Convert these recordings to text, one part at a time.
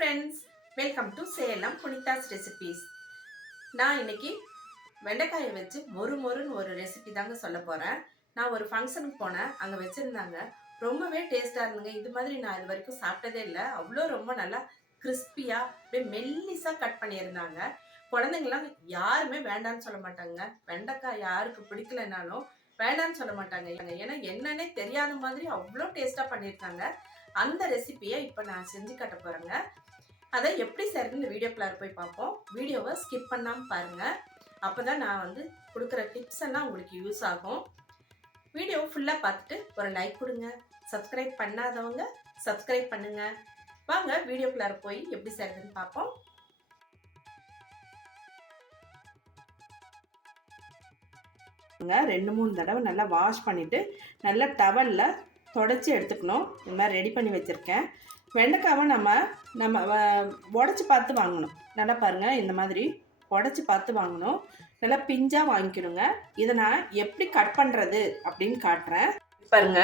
Friends welcome to Salem Punitha's recipes நான் இன்னைக்கு வெண்டைக்காயை வச்சு மொறு மொறுன்னு ஒரு ரெசிபி தாங்க சொல்ல போகிறேன் நான் ஒரு ஃபங்க்ஷனுக்கு போனேன். அங்கே வச்சுருந்தாங்க. ரொம்பவே டேஸ்ட்டாக இருந்துங்க. இது மாதிரி நான் இது வரைக்கும் சாப்பிட்டதே இல்லை. அவ்வளோ ரொம்ப நல்லா கிறிஸ்பியாக அப்படியே மெல்லிஸாக கட் பண்ணியிருந்தாங்க. குழந்தைங்களாம் யாருமே வேண்டான்னு சொல்ல மாட்டாங்க. வெண்டைக்காய் யாருக்கு பிடிக்கலனாலும் வேண்டான்னு சொல்ல மாட்டாங்க. ஏன்னா என்னன்னே தெரியாத மாதிரி அவ்வளோ டேஸ்ட்டாக பண்ணியிருக்காங்க. அந்த ரெசிபியை இப்போ நான் செஞ்சு காட்ட போகிறேங்க அதை எப்படி செய்யறதுன்னு வீடியோக்குள்ளார போய் பார்ப்போம்? வீடியோவை ஸ்கிப் பண்ணாமல் பாருங்கள் அப்போ தான் நான் வந்து கொடுக்குற டிப்ஸ் எல்லாம் உங்களுக்கு யூஸ் ஆகும். வீடியோ ஃபுல்லாக பார்த்துட்டு ஒரு லைக் கொடுங்க. சப்ஸ்கிரைப் பண்ணாதவங்க சப்ஸ்கிரைப் பண்ணுங்க. வாங்க வீடியோக்குள்ளார போய் எப்படி செய்யறதுன்னு பார்ப்போம். ரெண்டு மூணு தடவை நல்லா வாஷ் பண்ணிவிட்டு நல்லா டவலில் தொடச்சி எடுத்துக்கணும். இந்த மாதிரி ரெடி பண்ணி வச்சுருக்கேன். வெண்டைக்காவை நம்ம நம்ம உடச்சி பார்த்து வாங்கணும். நல்லா பாருங்கள் இந்த மாதிரி உடச்சி பார்த்து வாங்கணும். நல்லா பிஞ்சாக வாங்கிக்கணுங்க இதை நான் எப்படி கட் பண்ணுறது அப்படின்னு காட்டுறேன். பாருங்க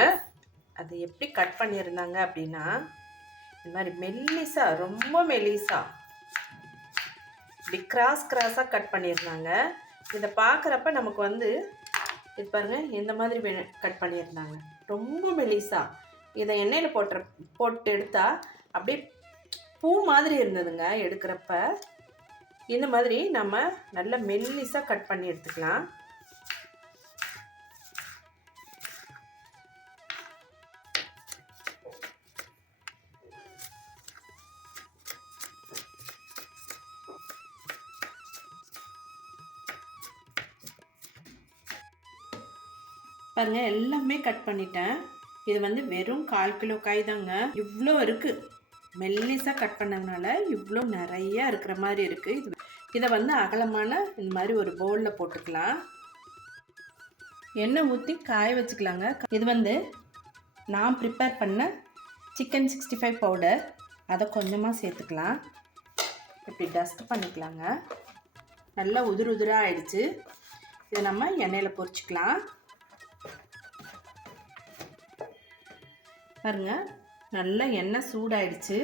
அது எப்படி கட் பண்ணியிருந்தாங்க அப்படின்னா இந்த மாதிரி மெல்லிசா ரொம்ப மெல்லிசா இப்படி கிராஸ் கிராஸாக கட் பண்ணியிருந்தாங்க. இதை பார்க்குறப்ப நமக்கு வந்து இது பாருங்கள் இந்த மாதிரி கட் பண்ணியிருந்தாங்க. ரொம்ப மெலிசா இதை எண்ணெயில் போட்டு போட்டு எடுத்தால் அப்படியே பூ மாதிரி இருந்ததுங்க எடுக்கிறப்ப. இந்த மாதிரி நம்ம நல்ல மெல்லிஸாக கட் பண்ணி எடுத்துக்கலாம். பாருங்கள் எல்லாமே கட் பண்ணிட்டேன். இது வந்து வெறும் கால் கிலோ காய் தாங்க இவ்வளோ இருக்குது மெல்லிஸாக கட் பண்ணதுனால இவ்வளோ நிறையா இருக்கிற மாதிரி இருக்குது இது இதை வந்து அகலமான இந்த மாதிரி ஒரு பவுலில் போட்டுக்கலாம். எண்ணெய் ஊற்றி காய வச்சுக்கலாங்க. இது வந்து நான் ப்ரிப்பேர் பண்ண சிக்கன் சிக்ஸ்டி ஃபைவ் பவுடர் அதை கொஞ்சமாக சேர்த்துக்கலாம். இப்படி டஸ்ட் பண்ணிக்கலாங்க. நல்லா உதிர் உதிராக ஆயிடுச்சு. இதை நம்ம எண்ணெயில் பொரிச்சிக்கலாம். பாருங்க. நல்லா எண்ணெய் சூடாயிடுச்சு.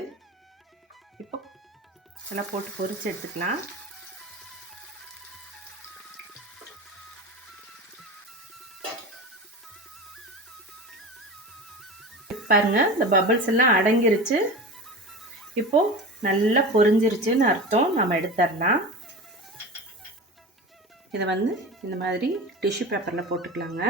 இப்போ நல்லா போட்டு பொறிச்சு எடுத்துக்கலாம். பாருங்கள் இந்த பபிள்ஸ் எல்லாம் அடங்கிருச்சு. இப்போது நல்லா பொரிஞ்சிருச்சுன்னு அர்த்தம். நம்ம எடுத்துடலாம். இதை வந்து இந்த மாதிரி டிஷ்யூ பேப்பரில் போட்டுக்கலாங்க.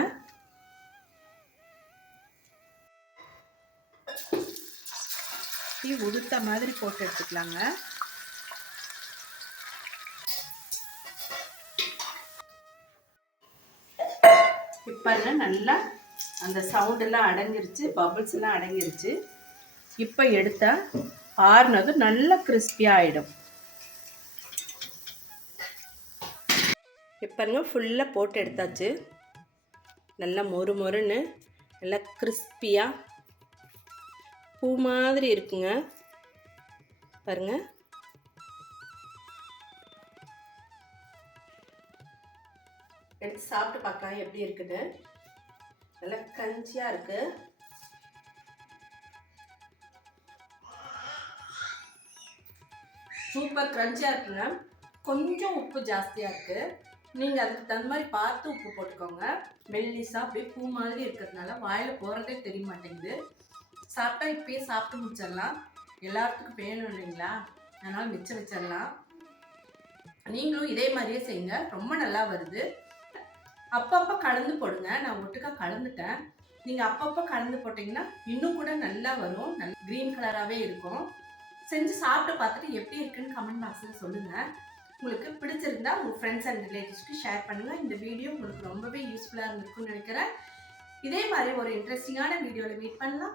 தீ உடுத்த மாதிரி போட்டு எடுத்துக்கலாங்க. இப்போ நல்லா அந்த சவுண்டெல்லாம் அடங்கிருச்சு பபுள்ஸ் எல்லாம் அடங்கிருச்சு. இப்போ எடுத்தால் ஆறுனதும் நல்லா கிறிஸ்பியாக ஆகிடும் இப்போங்க ஃபுல்லாக போட்டு எடுத்தாச்சு. நல்லா மொறு மொறுன்னு நல்லா கிறிஸ்பியாக பூ மாதிரி இருக்குங்க. பாருங்க. எடுத்து சாப்பிட்டு பார்க்கலாம் எப்படி இருக்குது நல்லா கஞ்சியாக இருக்கு. சூப்பர் கிரன்ச்சியாக இருக்குங்க. கொஞ்சம் உப்பு ஜாஸ்தியாக இருக்குது நீங்கள் அதுக்கு தகுந்த மாதிரி பார்த்து உப்பு போட்டுக்கோங்க. மெல்லிஸாக அப்படியே பூ மாதிரி இருக்கிறதுனால வாயில் போகிறதே தெரிய மாட்டேங்குது. சாப்பிட்டா இப்பயே சாப்பிட்டு முடிச்சிடலாம். எல்லாத்துக்கும் வேணும் இல்லைங்களா? அதனால் மிச்சம் வச்சிடலாம். நீங்களும் இதே மாதிரியே செய்யுங்க. ரொம்ப நல்லா வருது. அப்பப்போ கலந்து போடுங்க. நான் ஒட்டுக்காக கலந்துட்டேன். நீங்கள் அப்பப்போ கலந்து போட்டிங்கன்னா இன்னும் கூட நல்லா வரும். நல்ல க்ரீன் கலராகவே இருக்கும். செஞ்சு சாப்பிட்டு பார்த்துட்டு எப்படி இருக்குன்னு கமெண்ட் பாக்ஸில் சொல்லுங்கள் உங்களுக்கு பிடிச்சிருந்தா உங்கள் ஃப்ரெண்ட்ஸ் அண்ட் ரிலேட்டிவ்ஸ்க்கு ஷேர் பண்ணுங்கள் இந்த வீடியோ உங்களுக்கு ரொம்பவே யூஸ்ஃபுல்லாக இருந்திருக்கும்னு நினைக்கிறேன். இதே மாதிரி ஒரு இன்ட்ரெஸ்டிங்கான வீடியோவில் மீட் பண்ணலாம்.